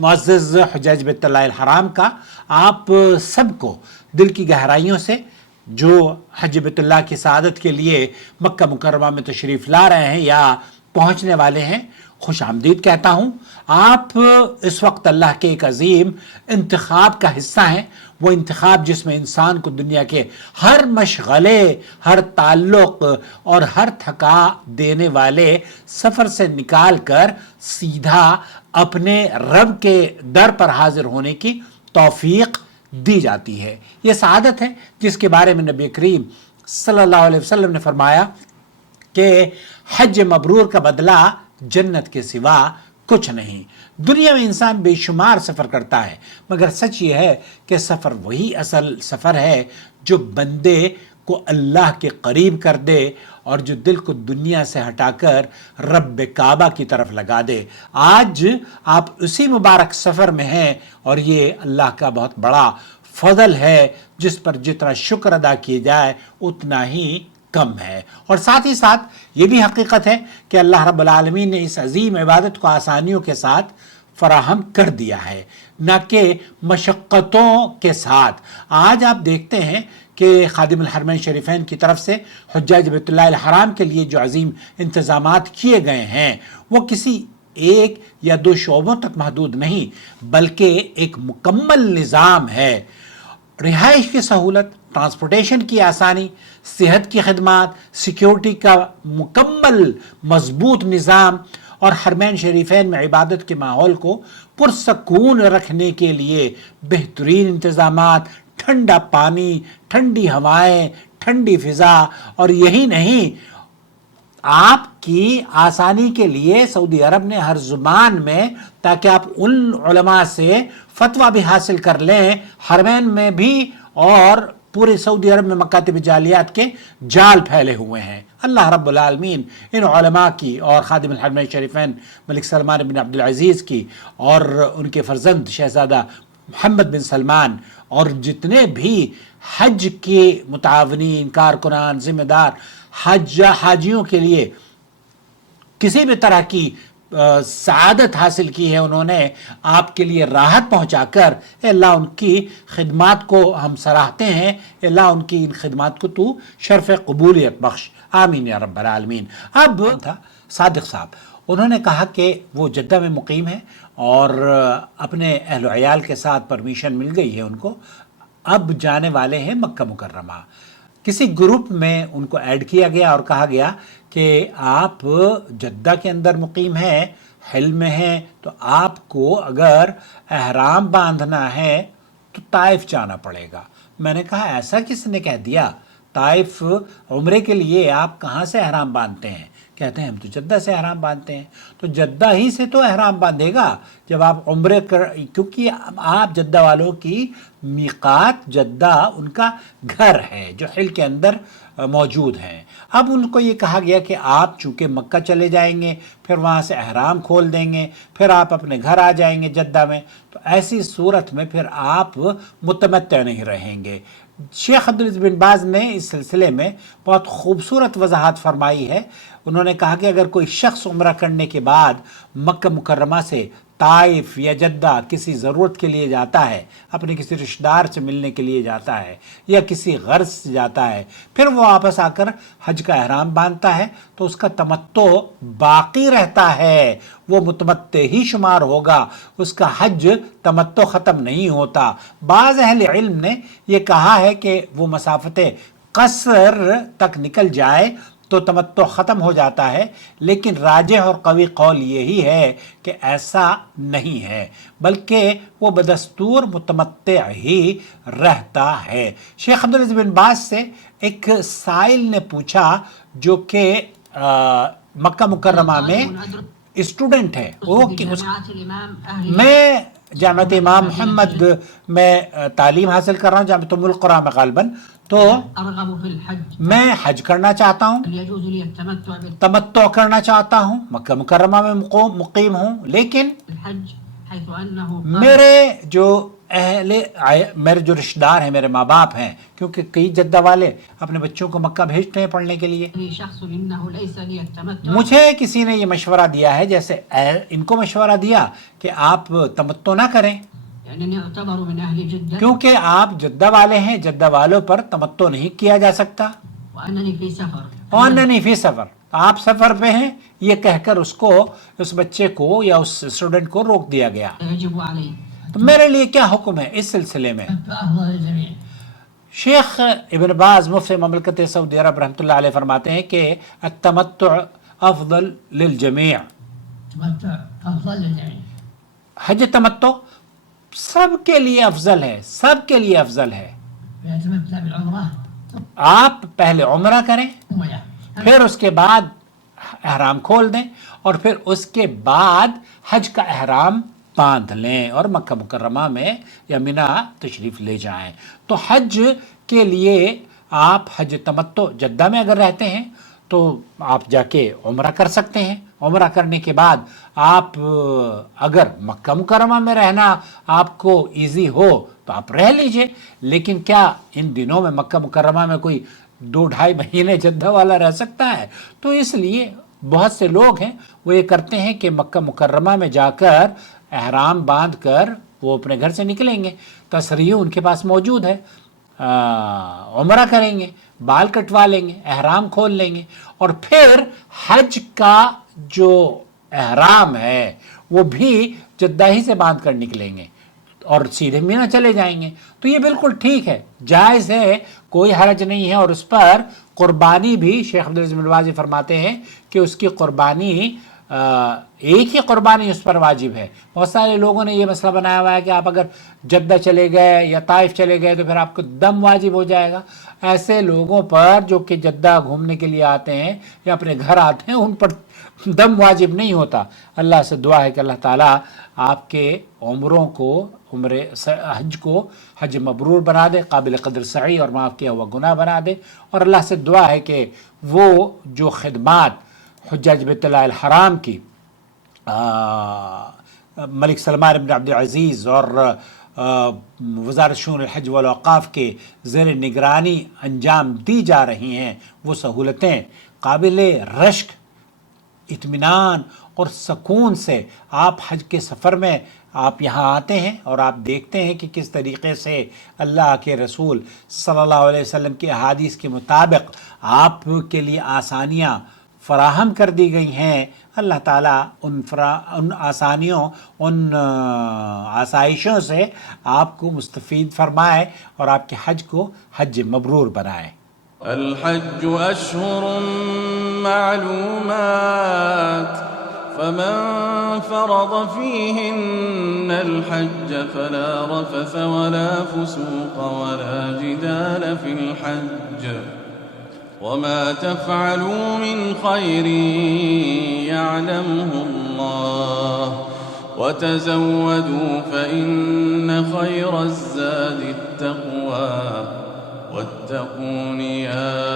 معزز حجاج بیت اللہ الحرام کا آپ سب کو دل کی گہرائیوں سے جو حج بیت اللہ کی سعادت کے لیے مکہ مکرمہ میں تشریف لا رہے ہیں یا پہنچنے والے ہیں خوش آمدید کہتا ہوں۔ آپ اس وقت اللہ کے ایک عظیم انتخاب کا حصہ ہیں، وہ انتخاب جس میں انسان کو دنیا کے ہر مشغلے، ہر تعلق اور ہر تھکا دینے والے سفر سے نکال کر سیدھا اپنے رب کے در پر حاضر ہونے کی توفیق دی جاتی ہے۔ یہ سعادت ہے جس کے بارے میں نبی کریم صلی اللہ علیہ وسلم نے فرمایا کہ حج مبرور کا بدلہ جنت کے سوا کچھ نہیں۔ دنیا میں انسان بے شمار سفر کرتا ہے، مگر سچ یہ ہے کہ سفر وہی اصل سفر ہے جو بندے کو اللہ کے قریب کر دے اور جو دل کو دنیا سے ہٹا کر رب کعبہ کی طرف لگا دے۔ آج آپ اسی مبارک سفر میں ہیں اور یہ اللہ کا بہت بڑا فضل ہے جس پر جتنا شکر ادا کیے جائے اتنا ہی کم ہے۔ اور ساتھ ہی ساتھ یہ بھی حقیقت ہے کہ اللہ رب العالمین نے اس عظیم عبادت کو آسانیوں کے ساتھ فراہم کر دیا ہے، نہ کہ مشقتوں کے ساتھ۔ آج آپ دیکھتے ہیں کہ خادم الحرمین شریفین کی طرف سے حجاج بیت اللہ الحرام کے لیے جو عظیم انتظامات کیے گئے ہیں وہ کسی ایک یا دو شعبوں تک محدود نہیں بلکہ ایک مکمل نظام ہے۔ رہائش کی سہولت، ٹرانسپورٹیشن کی آسانی، صحت کی خدمات، سیکیورٹی کا مکمل مضبوط نظام اور حرمین شریفین میں عبادت کے ماحول کو پرسکون رکھنے کے لیے بہترین انتظامات، ٹھنڈا پانی، ٹھنڈی ہوائیں، ٹھنڈی فضا، اور یہی نہیں آپ کی آسانی کے لیے سعودی عرب نے ہر زبان میں، تاکہ آپ ان علماء سے فتویٰ بھی حاصل کر لیں، حرمین میں بھی اور پورے سعودی عرب میں مکاتب جعلیات کے جال پھیلے ہوئے ہیں۔ اللہ رب العالمین ان علماء کی اور خادم الحرمین شریفین ملک سلمان بن عبدالعزیز کی اور ان کے فرزند شہزادہ محمد بن سلمان اور جتنے بھی حج کے متعاونین، کارکنان، ذمہ دار حاجیوں کے لیے کسی بھی طرح کی سعادت حاصل کی ہے، انہوں نے آپ کے لیے راحت پہنچا کر، اے اللہ ان کی خدمات کو ہم سراہتے ہیں، اے اللہ ان کی ان خدمات کو تو شرف قبولیت بخش، آمین یا رب العالمین۔ اب تھا صادق صاحب، انہوں نے کہا کہ وہ جدہ میں مقیم ہے اور اپنے اہل و عیال کے ساتھ پرمیشن مل گئی ہے ان کو، اب جانے والے ہیں مکہ مکرمہ۔ کسی گروپ میں ان کو ایڈ کیا گیا اور کہا گیا کہ آپ جدہ کے اندر مقیم ہیں، حلم میں ہیں، تو آپ کو اگر احرام باندھنا ہے تو طائف جانا پڑے گا۔ میں نے کہا ایسا کس نے کہہ دیا؟ طائف عمرے کے لیے آپ کہاں سے احرام باندھتے ہیں؟ کہتے ہیں ہم تو جدہ سے احرام باندھتے ہیں۔ تو جدہ ہی سے تو احرام باندھے گا جب آپ عمرے کیونکہ آپ جدہ والوں کی میقات جدہ ان کا گھر ہے جو حل کے اندر موجود ہیں۔ اب ان کو یہ کہا گیا کہ آپ چونکہ مکہ چلے جائیں گے، پھر وہاں سے احرام کھول دیں گے، پھر آپ اپنے گھر آ جائیں گے جدہ میں، تو ایسی صورت میں پھر آپ متمتع نہیں رہیں گے۔ شیخ عبدالعزیز بن باز نے اس سلسلے میں بہت خوبصورت وضاحت فرمائی ہے۔ انہوں نے کہا کہ اگر کوئی شخص عمرہ کرنے کے بعد مکہ مکرمہ سے طائف یا جدہ کسی ضرورت کے لیے جاتا ہے، اپنے کسی رشتہ دار سے ملنے کے لیے جاتا ہے یا کسی غرض سے جاتا ہے، پھر وہ واپس آ کر حج کا احرام باندھتا ہے تو اس کا تمتع باقی رہتا ہے، وہ متمتع ہی شمار ہوگا، اس کا حج تمتع ختم نہیں ہوتا۔ بعض اہل علم نے یہ کہا ہے کہ وہ مسافت قصر تک نکل جائے تو تمتع ختم ہو جاتا ہے، لیکن راجح اور قوی قول یہی ہے کہ ایسا نہیں ہے، بلکہ وہ بدستور متمتع ہی رہتا ہے۔ شیخ عبدالعزیز بن باز سے ایک سائل نے پوچھا جو کہ مکہ مکرمہ میں اسٹوڈنٹ ہے، میں جامعہ امام محمد میں تعلیم حاصل کر رہا ہوں، جامعہ ام القریٰ میں غالباً، تو میں حج کرنا چاہتا ہوں، تمتع کرنا چاہتا ہوں، مکہ مکرمہ میں مقیم ہوں، لیکن حيث أنه میرے جو رشتہ دار ہیں، میرے ماں باپ ہیں، کیونکہ کئی جدہ والے اپنے بچوں کو مکہ بھیجتے ہیں پڑھنے کے لیے. قال شخص إنه ليس لي التمتع مجھے کسی نے یہ مشورہ دیا ہے، جیسے ان کو مشورہ دیا کہ آپ تمتع نہ کریں، لأنني أعتبر من أهل جدة کیونکہ آپ جدہ والے ہیں، جدہ والوں پر تمتع نہیں کیا جا سکتا. وأنني في سفر وأنني فی سفر، آپ سفر پہ ہیں، یہ کہہ کر اس بچے کو یا اس اسٹوڈنٹ کو روک دیا گیا. يجب علي تو میرے لیے کیا حکم ہے اس سلسلے میں؟ أفضل الجميع. شیخ ابن باز مفتی مملکت سعودی عرب رحمۃ اللہ علیہ فرماتے ہیں کہ التمتع افضل للجمیع، التمتع أفضل للجميع. حج تمتع سب کے لیے افضل ہے، سب کے لیے افضل ہے. ويتمتع بالعمرة آپ پہلے عمرہ کریں، ثم يحج. پھر اس کے بعد احرام کھول دیں، اور پھر اس کے بعد حج کا احرام باندھ لیں اور مکہ مکرمہ میں یا مینا تشریف لے جائیں. تو حج کے لیے آپ حج تمتع جدہ میں اگر رہتے ہیں تو آپ جا کے عمرہ کر سکتے ہیں. عمرہ کرنے کے بعد آپ اگر مکہ مکرمہ میں رہنا آپ کو ایزی ہو تو آپ رہ لیجئے، لیکن کیا ان دنوں میں مکہ مکرمہ میں کوئی 2-2.5 مہینے جدہ والا رہ سکتا ہے؟ تو اس لیے بہت سے لوگ ہیں وہ یہ کرتے ہیں کہ مکہ مکرمہ میں جا کر احرام باندھ کر وہ اپنے گھر سے نکلیں گے، تشریح ان کے پاس موجود ہے، عمرہ کریں گے، بال کٹوا لیں گے، احرام کھول لیں گے، اور پھر حج کا جو احرام ہے وہ بھی جدہ ہی سے باندھ کر نکلیں گے اور سیدھے مینا چلے جائیں گے. تو یہ بالکل ٹھیک ہے، جائز ہے، کوئی حرج نہیں ہے. اور اس پر قربانی بھی شیخ عبدالعزیز بن باز فرماتے ہیں کہ اس کی قربانی ایک ہی قربانی اس پر واجب ہے. بہت سارے لوگوں نے یہ مسئلہ بنایا ہوا ہے کہ آپ اگر جدہ چلے گئے یا طائف چلے گئے تو پھر آپ کو دم واجب ہو جائے گا. ایسے لوگوں پر جو کہ جدہ گھومنے کے لیے آتے ہیں یا اپنے گھر آتے ہیں ان پر دم واجب نہیں ہوتا. اللہ سے دعا ہے کہ اللہ تعالیٰ آپ کے عمروں کو حج کو حج مبرور بنا دے، قابل قدر سعی اور معاف کیا ہوا گناہ بنا دے. اور اللہ سے دعا ہے کہ وہ جو خدمات حجاج بیت اللہ الحرام کی ملک سلمان بن عبد العزیز اور وزارت شؤون الحج والاوقاف کے زیر نگرانی انجام دی جا رہی ہیں، وہ سہولتیں قابل رشک، اطمینان اور سکون سے آپ حج کے سفر میں آپ یہاں آتے ہیں اور آپ دیکھتے ہیں کہ کس طریقے سے اللہ کے رسول صلی اللہ علیہ وسلم کی احادیث کے مطابق آپ کے لیے آسانیاں فراہم کر دی گئی ہیں. اللہ تعالیٰ ان آسانیوں، ان آسائشوں سے آپ کو مستفید فرمائے اور آپ کے حج کو حج مبرور بنائے. الحج أشهر معلومات فمن فرض فيهن الحج فلا رفث ولا فسوق ولا جدال في الحج وما تفعلوا من خير يعلمه الله وتزودوا فإن خير الزاد التقوى واتقون يا